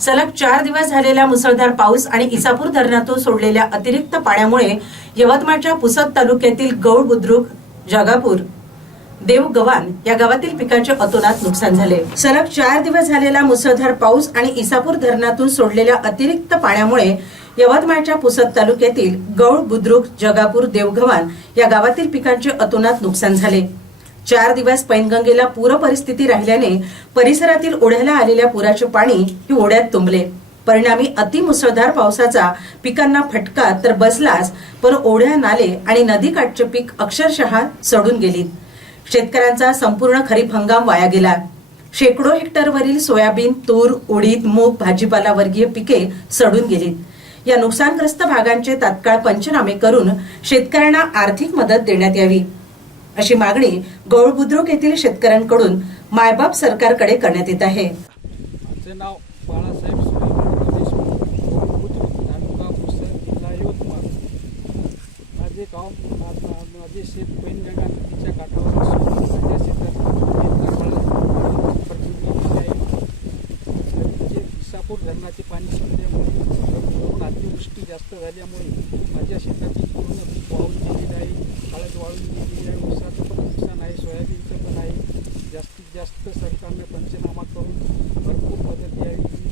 सलग चार दिवस झालेला मुसळधार पाऊस आणि इसापूर धरणातून सोडलेल्या अतिरिक्त पाण्यामुळे यवतमाळच्या पुसद तालुक्यातील गौड बुद्रुक जगापूर देवगव्हाण या गावातील पिकांचे अतोनात नुकसान झाले. सलग चार दिवस झालेला मुसळधार पाऊस आणि इसापूर धरणातून सोडलेल्या अतिरिक्त पाण्यामुळे यवतमाळच्या पुसद तालुक्यातील गौड बुद्रुक जगापूर देवगव्हाण या गावातील पिकांचे अतोनात नुकसान झाले. चार दिवस पैनगंगेला पूर परिस्थिती राहिल्याने परिसरातील ओढ्याला आलेल्या पुराचे पाणी ही ओढ्यात तुंबले. परिणामी अतिमुसळधार पावसाचा पिकांना फटका तर बसलाच पण ओढ्या नाले आणि नदीकाठचे पीक अक्षरशः सडून गेलीत शेतकऱ्यांचा संपूर्ण खरीप हंगाम वाया गेला. शेकडो हेक्टरवरील सोयाबीन तूर उडीद मूग भाजीपाला वर्गीय पिके सडून गेलीत या नुकसानग्रस्त भागांचे तात्काळ पंचनामे करून शेतकऱ्यांना आर्थिक मदत देण्यात यावी. अशी मागणी गौळ बुद्रुक येथील शेतकऱ्यांकडून मायबाप सरकारकडे करण्यात येत आहे. माझे नाव बाळासाहेब माझे गाव माझे शेत पैनगंगा नदीच्या काठावर माझ्या आहे धरणाचे पाणी अतिवृष्टी जास्त झाल्यामुळे माझ्या शेतातील पूर्ण पीक वाहून तर सरकारने पंचनामा करून भरपूर मदत द्यावी.